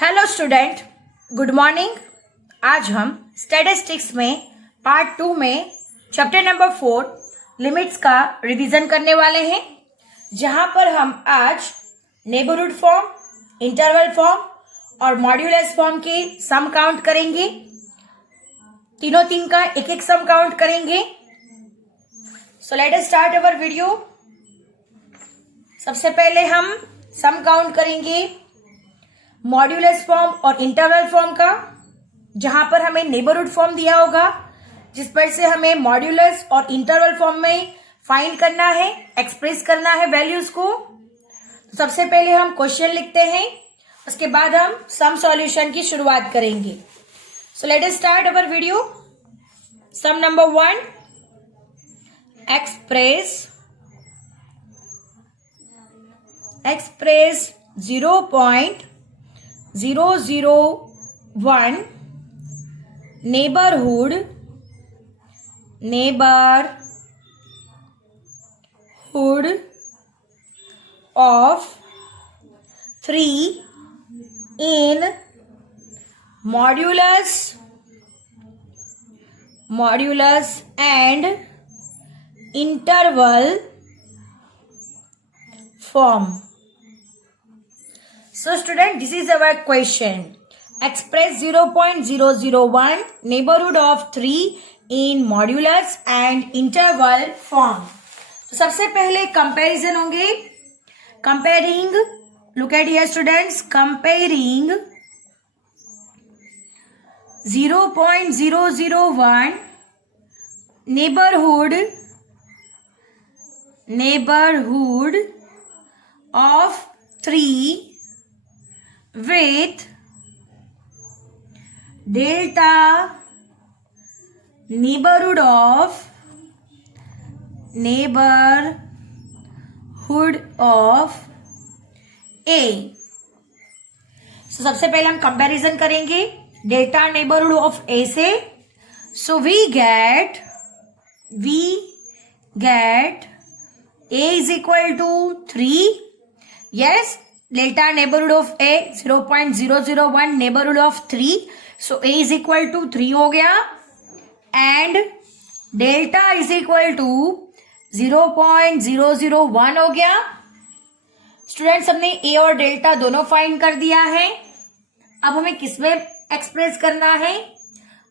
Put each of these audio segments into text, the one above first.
Hello student, good morning. आज हम statistics में पार्ट 2 में चैप्टर नंबर 4 लिमिट्स का रिवीजन करने वाले हैं, जहां पर हम आज नेबरहुड फॉर्म, इंटरवल फॉर्म और मॉड्यूलस फॉर्म के सम काउंट करेंगे। तीन का एक एक सम काउंट करेंगे। So let us start our video. सबसे पहले हम सम काउंट करेंगे मॉड्यूलस फॉर्म और इंटरवल फॉर्म का, जहां पर हमें नेबरहुड फॉर्म दिया होगा, जिस पर से हमें मॉड्यूलस और इंटरवल फॉर्म में फाइंड करना है, एक्सप्रेस करना है वैल्यूज को। तो सबसे पहले हम क्वेश्चन लिखते हैं, उसके बाद हम सम सॉल्यूशन की शुरुआत करेंगे। So let us start our video. Sum number 1, express 0.001 neighborhood of 3 in modulus and interval form. So student, this is our question. Express 0.001 neighborhood of 3 in modulus and interval form. तो सबसे पहले comparison होंगे। Comparing, look at here students, comparing 0.001 neighborhood of 3 with delta neighborhood of A. So सबसे पहले हम comparison करेंगे delta neighbourhood of A से। So we get A is equal to 3. Yes, delta neighborhood of A 0.001 neighborhood of 3. So A is equal to 3 हो गया, and delta is equal to 0.001 हो गया। Students, हमने A और delta दोनों find कर दिया है। अब हमें किसमें एक्सप्रेस करना है?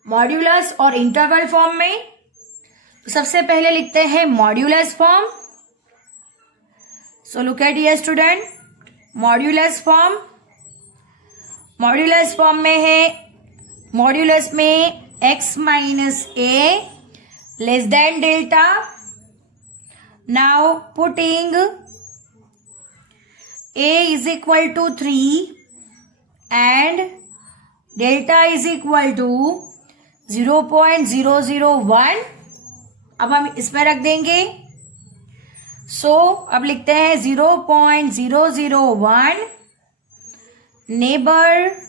मॉड्यूलस और इंटरवल फॉर्म में। तो सबसे पहले लिखते हैं modulus form. So look at here student, modulus form में है, मॉड्यूलस में x minus a less than delta. Now putting a is equal to 3 and delta is equal to 0.001। अब हम इसमें रख देंगे। सो अब लिखते हैं 0.001 neighbourhood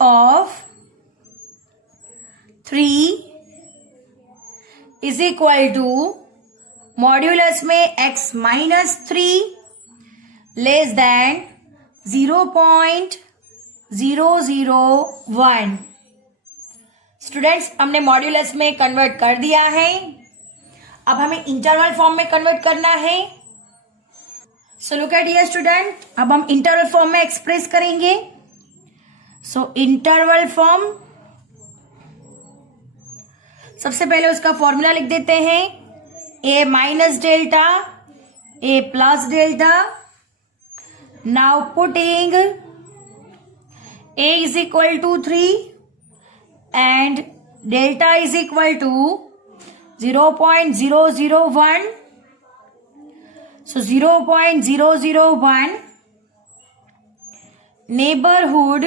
of 3 is equal to modulus में x minus 3 less than 0.001। Students, हमने मॉड्यूलस में कन्वर्ट कर दिया है। अब हमें इंटरवल फॉर्म में कन्वर्ट करना है। सो लुक एट हियर स्टूडेंट, अब हम इंटरवल फॉर्म में एक्सप्रेस करेंगे। सो इंटरवल फॉर्म, सबसे पहले उसका फॉर्मूला लिख देते हैं, a minus delta, a plus delta. Now putting a is equal to 3 and delta is equal to 0.001. So 0.001 neighborhood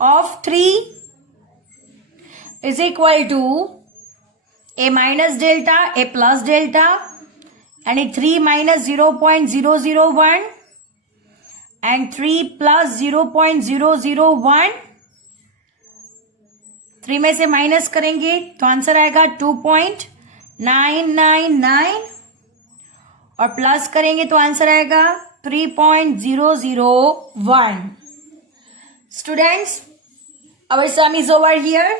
of 3 is equal to a minus delta, a plus delta, and a 3 minus 0.001 and 3 plus 0.001। 3 में से minus करेंगे तो answer आएगा 2.999 और plus करेंगे तो answer आएगा 3.001. Students, our sum is over here.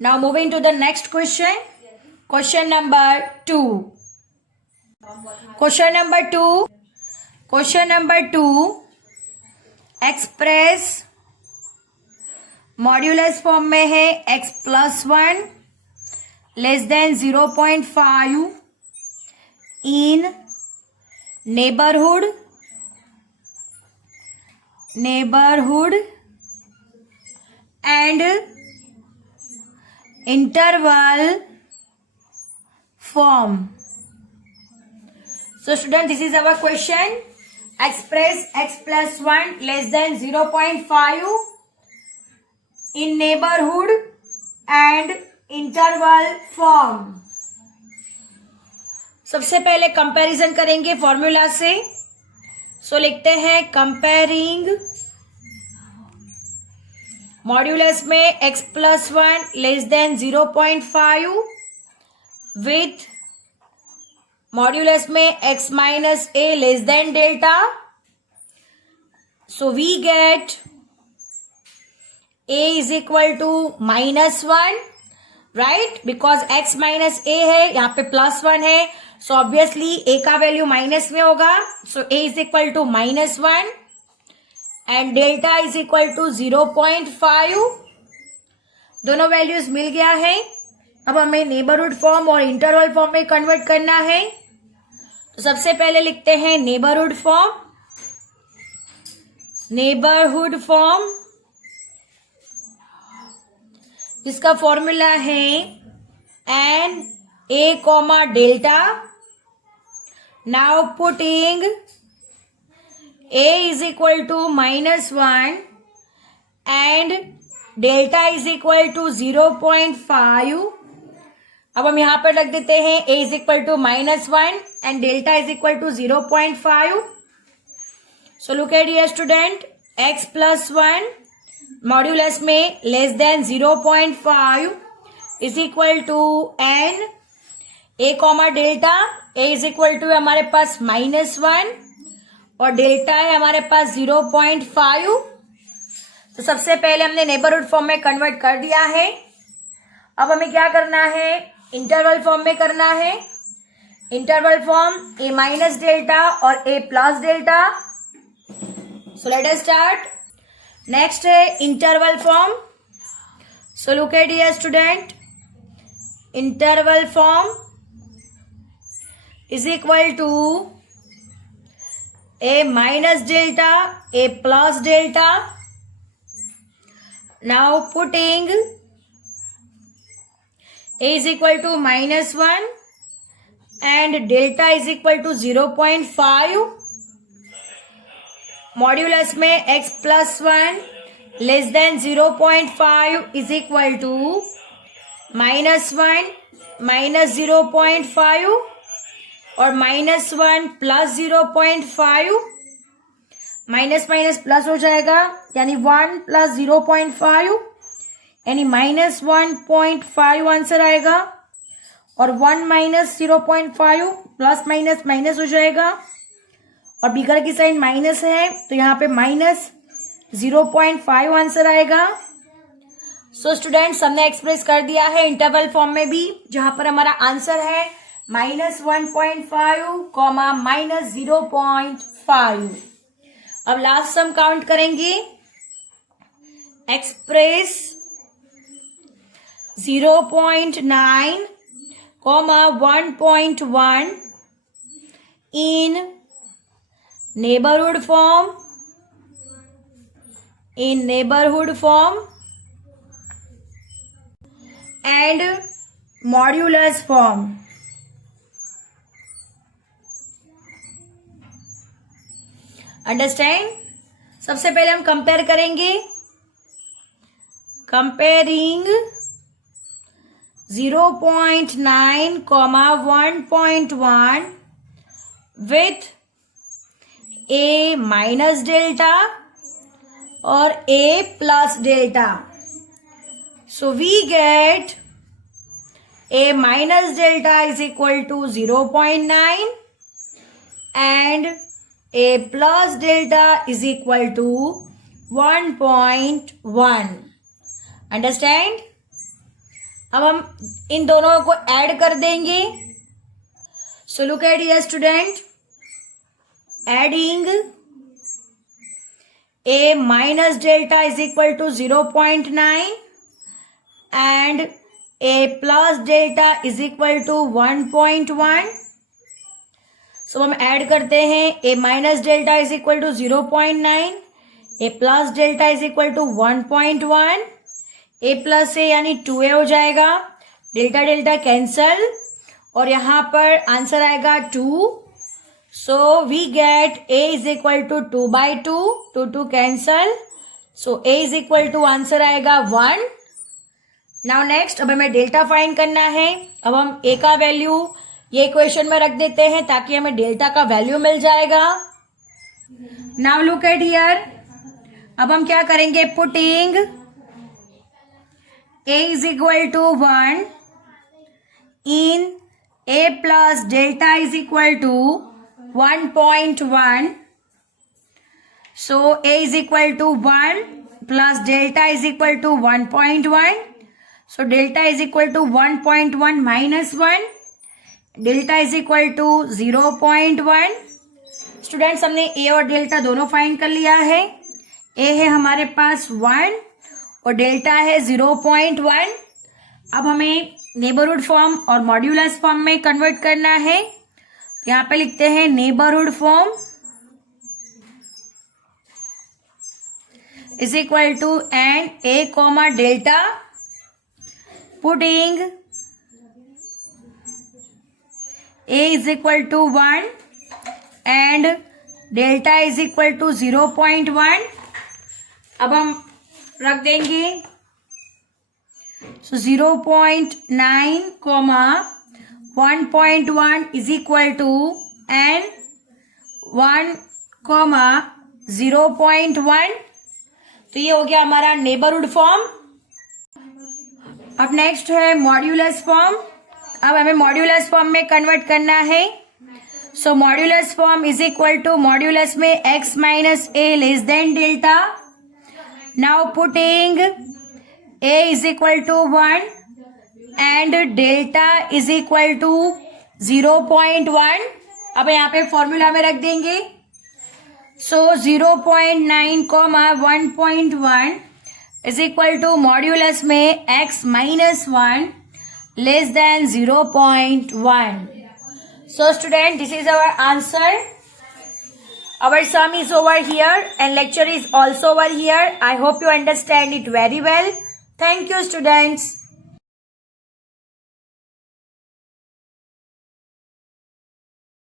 Now moving to the next question. Question number 2. Question number 2. Express modulus form में है x+1 less than 0.5 in neighbourhood and interval form. So student, this is our question. Express x+1 less than 0.5 in neighborhood and interval form. सबसे पहले comparison करेंगे formula से. सो लिखते हैं comparing modulus में x+1 less than 0.5 with modulus में x minus a less than delta. So we get a is equal to -1, right, because x minus a है, यहाँ पे +1 है, सो ऑब्वियसली a का वैल्यू माइनस में होगा. So a is equal to -1 and delta is equal to 0.5. दोनों values मिल गया है. अब हमें नेबरहुड फॉर्म और इंटरवल फॉर्म में कन्वर्ट करना है. तो सबसे पहले लिखते हैं नेबरहुड फॉर्म जिसका फॉर्मूला है N A comma delta. Now putting a is equal to -1 and delta is equal to 0.5. अब हम यहां पर रख देते हैं a is equal to -1 and delta is equal to 0.5. So look at here student, x+1 modulus में less than 0.5 is equal to n a comma delta. a is equal to हमारे पास -1 और डेल्टा है हमारे पास 0.5. तो सबसे पहले हमने नेबरहुड फॉर्म में कन्वर्ट कर दिया है. अब हमें क्या करना है, इंटरवल फॉर्म में करना है. Interval form a minus delta और a plus delta. So let us start. Next है interval form. So look at here student, interval form is equal to a minus delta, a plus delta. Now putting a is equal to -1 and delta is equal to 0.5. Modulus में x+1 less than 0.5 is equal to -1 minus 0.5 और -1 plus 0.5. Minus minus plus हो जाएगा यानी 1 plus 0.5 यानी -1.5 answer आएगा. और 1 minus 0.5 plus minus minus हो जाएगा और बिगर की साइन माइनस है तो यहाँ पे -0.5 आंसर आएगा. सो स्टूडेंट्स, हमने एक्सप्रेस कर दिया है इंटरवल फॉर्म में भी, जहां पर हमारा आंसर है -1.5 कॉमा -0.5. अब लास्ट सम काउंट करेंगे. Express 0.9 comma 1.1 in neighbourhood form and modulus form. Understand. सबसे पहले हम कंपेयर करेंगे. Comparing 0.9 comma 1.1 with a minus delta और a plus delta. So we get a minus delta is equal to 0.9 and a plus delta is equal to 1.1. Understand? अब हम इन दोनों को add कर देंगे. सो look at here student, adding a minus delta is equal to 0.9 and a plus delta is equal to 1.1. So हम add करते हैं. a minus delta is equal to 0.9, a plus delta is equal to 1.1. a plus से यानी 2a हो जाएगा, delta delta cancel और यहाँ पर आंसर आएगा 2. So we get a is equal to 2/2, 2 cancel. So a is equal to answer आएगा 1. Now next, अब हमें डेल्टा फाइंड करना है. अब हम a का वैल्यू ये इक्वेशन में रख देते हैं ताकि हमें डेल्टा का वैल्यू मिल जाएगा. Now look at here. अब हम क्या करेंगे, putting a is equal to 1 in a plus delta is equal to 1.1. So a is equal to 1 plus delta is equal to 1.1. So delta is equal to 1.1 minus 1. Delta is equal to 0.1. Students, हमने a और delta दोनों find कर लिया है. a है हमारे पास 1 और डेल्टा है 0.1. अब हमें नेबरहुड फॉर्म और मॉड्यूलस फॉर्म में कन्वर्ट करना है. यहाँ पे लिखते हैं neighbourhood form is equal to and a comma delta, putting a is equal to 1 and delta is equal to 0.1. अब हम रख देंगे. So 0.9 comma 1.1 is equal to and 1 comma 0.1. तो ये हो गया हमारा नेबरहुड फॉर्म. अब नेक्स्ट है मॉड्यूलस फॉर्म. अब हमें मॉड्यूलस फॉर्म में कन्वर्ट करना है. So modulus form is equal to modulus में x minus a less than delta. Now putting a is equal to 1 and delta is equal to 0.1. अब यहाँ पे फॉर्मूला में रख देंगे. So 0.9 comma 1.1 is equal to modulus में x minus 1 less than 0.1. So student, this is our answer. Our sum is over here and lecture is also over here. I hope you understand it very well. Thank you, students.